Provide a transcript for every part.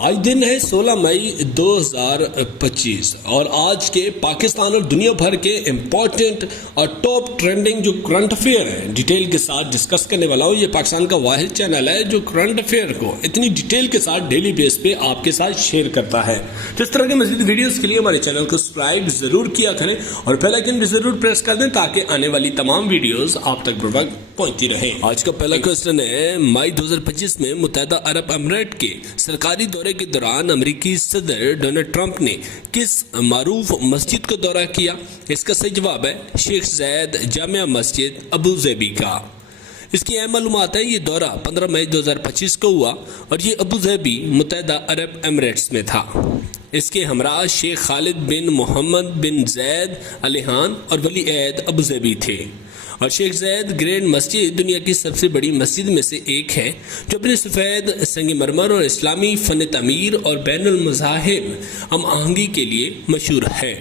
آج دن ہے 16 مئی 2025 اور آج کے پاکستان اور دنیا بھر کے امپورٹنٹ اور ٹاپ ٹرینڈنگ جو کرنٹ افیئر ہیں ڈیٹیل کے ساتھ ڈسکس کرنے والا ہوں۔ یہ پاکستان کا واحد چینل ہے جو کرنٹ افیئر کو اتنی ڈیٹیل کے ساتھ ڈیلی بیس پہ آپ کے ساتھ شیئر کرتا ہے۔ تو اس طرح کے مزید ویڈیوز کے لیے ہمارے چینل کو سبسکرائب ضرور کیا کریں اور بیل آئیکن بھی ضرور پریس کر دیں تاکہ آنے والی تمام ویڈیوز آپ تک بر وقت پہنچتی رہیں۔ آج کا پہلا کوسچن ہے، مئی 2025 میں متحدہ عرب امارات کے سرکاری دورے کے دوران امریکی صدر ڈونلڈ ٹرمپ نے کس معروف مسجد کا دورہ کیا؟ اس کا صحیح جواب ہے شیخ زاید جامع مسجد ابو ظبی کا۔ اس کی اہم معلومات ہے، یہ دورہ 15 مئی 2025 کو ہوا اور یہ ابو ظبی متحدہ عرب اماراتس میں تھا۔ اس کے ہمراہ شیخ خالد بن محمد بن زید ال نہیان اور ولی عہد ابو ظبی تھے، اور شیخ زاید گرینڈ مسجد دنیا کی سب سے بڑی مسجد میں سے ایک ہے جو اپنے سفید سنگ مرمر اور اسلامی فن تعمیر اور بین المذاہب ہم آہنگی کے لیے مشہور ہے۔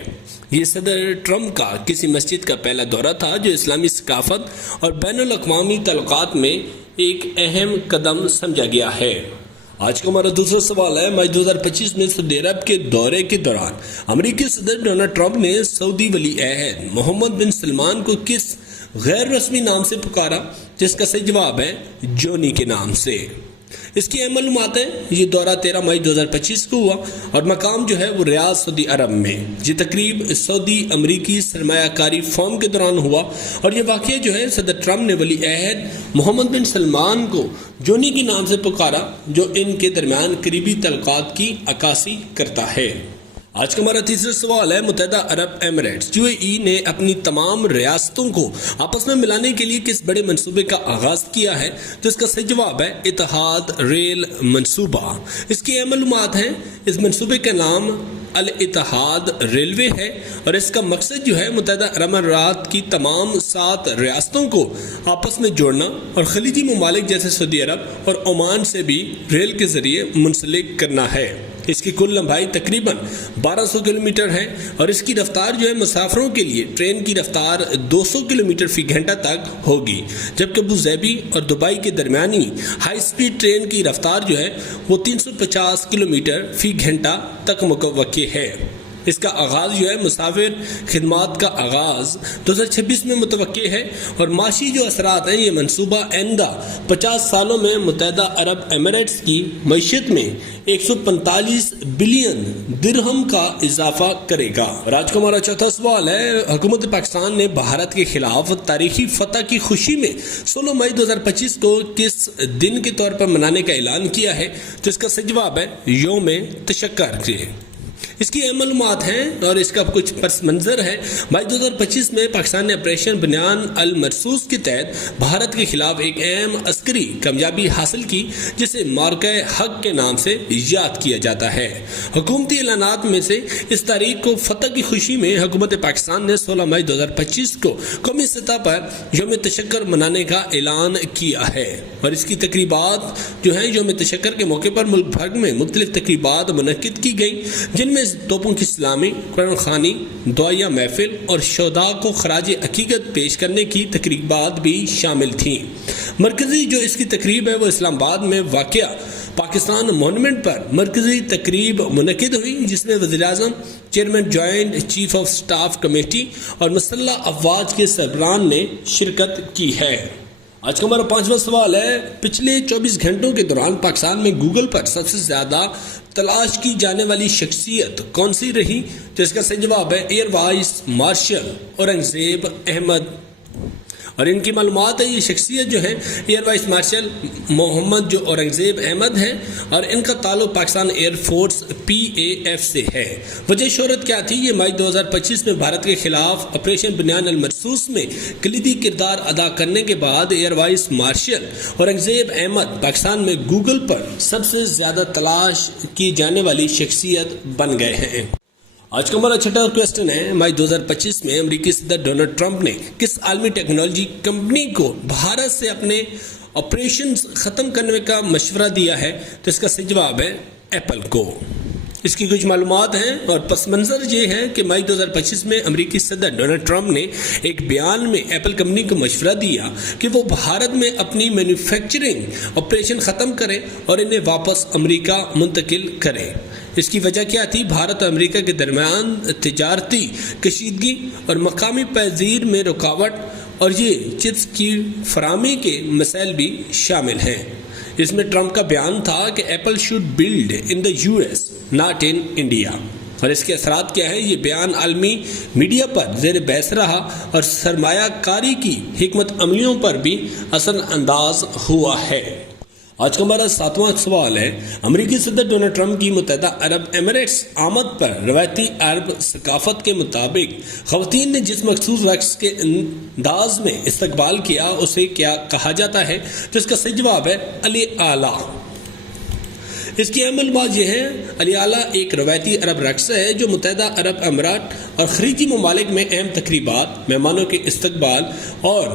یہ صدر ٹرمپ کا کسی مسجد کا پہلا دورہ تھا جو اسلامی ثقافت اور بین الاقوامی تعلقات میں ایک اہم قدم سمجھا گیا ہے۔ آج کا ہمارا دوسرا سوال ہے، مئی 2025 میں سعودی عرب کے دورے کے دوران امریکی صدر ڈونلڈ ٹرمپ نے سعودی ولی عہد محمد بن سلمان کو کس غیر رسمی نام سے پکارا؟ جس کا صحیح جواب ہے جونی کے نام سے۔ اس کی اہم معلومات ہے، یہ دورہ 13 مئی 2025 کو ہوا اور مقام جو ہے وہ ریاض سعودی عرب میں۔ یہ تقریب سعودی امریکی سرمایہ کاری فورم کے دوران ہوا اور یہ واقعہ جو ہے صدر ٹرمپ نے ولی عہد محمد بن سلمان کو جونی کے نام سے پکارا جو ان کے درمیان قریبی تعلقات کی عکاسی کرتا ہے۔ آج کا ہمارا تیسرا سوال ہے، متحدہ عرب امارات UAE نے اپنی تمام ریاستوں کو آپس میں ملانے کے لیے کس بڑے منصوبے کا آغاز کیا ہے؟ تو اس کا صحیح جواب ہے اتحاد ریل منصوبہ۔ اس کی اہم معلومات ہیں، اس منصوبے کا نام الاتحاد ریلوے ہے اور اس کا مقصد جو ہے متحدہ عرب امارات کی تمام 7 ریاستوں کو آپس میں جوڑنا اور خلیجی ممالک جیسے سعودی عرب اور عمان سے بھی ریل کے ذریعے منسلک کرنا ہے۔ اس کی کل لمبائی تقریباً 1200 کلومیٹر ہے اور اس کی رفتار جو ہے مسافروں کے لیے ٹرین کی رفتار 200 کلومیٹر فی گھنٹہ تک ہوگی، جبکہ ابو ظبی اور دبئی کے درمیانی ہائی سپیڈ ٹرین کی رفتار جو ہے وہ 350 کلومیٹر فی گھنٹہ تک متوقع ہے۔ اس کا آغاز جو ہے مسافر خدمات کا آغاز 2026 میں متوقع ہے اور معاشی جو اثرات ہیں، یہ منصوبہ آئندہ 50 سالوں میں متحدہ عرب اماراتس کی معیشت میں 145 بلین درہم کا اضافہ کرے گا۔ اور آج کا ہمارا چوتھا سوال ہے، حکومت پاکستان نے بھارت کے خلاف تاریخی فتح کی خوشی میں 16 مئی 2025 کو کس دن کے طور پر منانے کا اعلان کیا ہے؟ تو اس کا صحیح جواب ہے یوم تشکر کے۔ اس کی اہم معلومات ہیں اور اس کا کچھ پس منظر ہے۔ مئی 2025 میں پاکستان نے آپریشن بنیان المرصوص کے تحت بھارت کے خلاف ایک اہم عسکری کامیابی حاصل کی جسے مارکہ حق کے نام سے یاد کیا جاتا ہے۔ حکومتی اعلانات میں سے اس تاریخ کو فتح کی خوشی میں حکومت پاکستان نے 16 مئی 2025 کو قومی سطح پر یوم تشکر منانے کا اعلان کیا ہے، اور اس کی تقریبات جو ہیں یوم تشکر کے موقع پر ملک بھر میں مختلف تقریبات منعقد کی گئیں، جن میں توپوں کی سلامی، قرآن خوانی، دعائیہ محفل اور شہداء کو خراج عقیدت پیش کرنے کی تقریبات بھی شامل تھیں۔ مرکزی جو اس کی تقریب ہے وہ اسلام آباد میں واقع پاکستان مونومنٹ پر مرکزی تقریب منعقد ہوئی، جس میں وزیر اعظم، chairman joint chief of staff committee اور مسلح افواج کے سربراہان نے شرکت کی ہے۔ آج کا ہمارا پانچواں سوال ہے، پچھلے 24 گھنٹوں کے دوران پاکستان میں گوگل پر سب سے زیادہ تلاش کی جانے والی شخصیت کون سی رہی؟ تو اس کا صحیح جواب ہے air vice marshal Aurangzeb Ahmed, اور ان کی معلومات ہے، یہ شخصیت جو ہے ایئر وائس مارشل محمد جو اورنگزیب احمد ہیں اور ان کا تعلق پاکستان ایئر فورس PAF سے ہے۔ وجہ شہرت کیا تھی؟ یہ مئی 2025 میں بھارت کے خلاف آپریشن بنیان المرصوص میں کلیدی کردار ادا کرنے کے بعد air vice marshal Aurangzeb Ahmed Pakistan میں گوگل پر سب سے زیادہ تلاش کی جانے والی شخصیت بن گئے ہیں۔ آج کا ہمارا چھٹا کوسچن ہے، مئی 2025 میں امریکی صدر ڈونلڈ ٹرمپ نے کس عالمی ٹیکنالوجی کمپنی کو بھارت سے اپنے آپریشنز ختم کرنے کا مشورہ دیا ہے؟ تو اس کا صحیح جواب ہے ایپل کو۔ اس کی کچھ معلومات ہیں اور پس منظر یہ ہے کہ مئی 2025 میں امریکی صدر ڈونلڈ ٹرمپ نے ایک بیان میں ایپل کمپنی کو مشورہ دیا کہ وہ بھارت میں اپنی مینوفیکچرنگ آپریشن ختم کریں اور انہیں واپس امریکہ منتقل کریں۔ اس کی وجہ کیا تھی؟ بھارت اور امریکہ کے درمیان تجارتی کشیدگی اور مقامی پذیر میں رکاوٹ اور یہ چپس کی فراہمی کے مسائل بھی شامل ہیں۔ اس میں ٹرمپ کا بیان تھا کہ apple should build in the U S not in India, اور اس کے اثرات کیا ہیں؟ یہ بیان عالمی میڈیا پر زیر بحث رہا اور سرمایہ کاری کی حکمت عملیوں پر بھی اثر انداز ہوا ہے۔ آج کا ہمارا 7واں سوال ہے، امریکی صدر ڈونلڈ ٹرمپ کی متحدہ عرب اماراتس آمد پر روایتی عرب ثقافت کے مطابق خواتین نے جس مخصوص رقص کے انداز میں استقبال کیا اسے کیا کہا جاتا ہے؟ تو اس کا صحیح جواب ہے علی اعلیٰ۔ اس کی اہم معلومات یہ ہیں، علی اعلیٰ ایک روایتی عرب رقص ہے جو متحدہ عرب امارات اور خلیجی ممالک میں اہم تقریبات، مہمانوں کے استقبال اور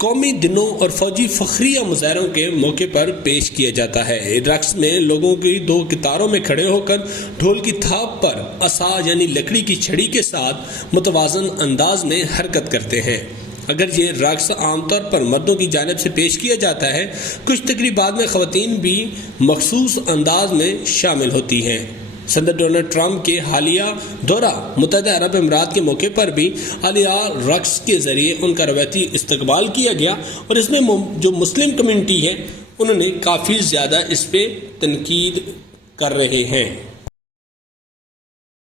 قومی دنوں اور فوجی فخریہ مظاہروں کے موقع پر پیش کیا جاتا ہے۔ رقص میں لوگوں کی دو قطاروں میں کھڑے ہو کر ڈھول کی تھاپ پر عصا یعنی لکڑی کی چھڑی کے ساتھ متوازن انداز میں حرکت کرتے ہیں۔ اگر یہ رقص عام طور پر مردوں کی جانب سے پیش کیا جاتا ہے، کچھ تقریبات میں خواتین بھی مخصوص انداز میں شامل ہوتی ہیں۔ صدر ڈونلڈ ٹرمپ کے حالیہ دورہ متحدہ عرب امارات کے موقع پر بھی عالیہ رقص کے ذریعے ان کا روایتی استقبال کیا گیا، اور اس میں جو مسلم کمیونٹی ہے انہوں نے کافی زیادہ اس پہ تنقید کر رہے ہیں۔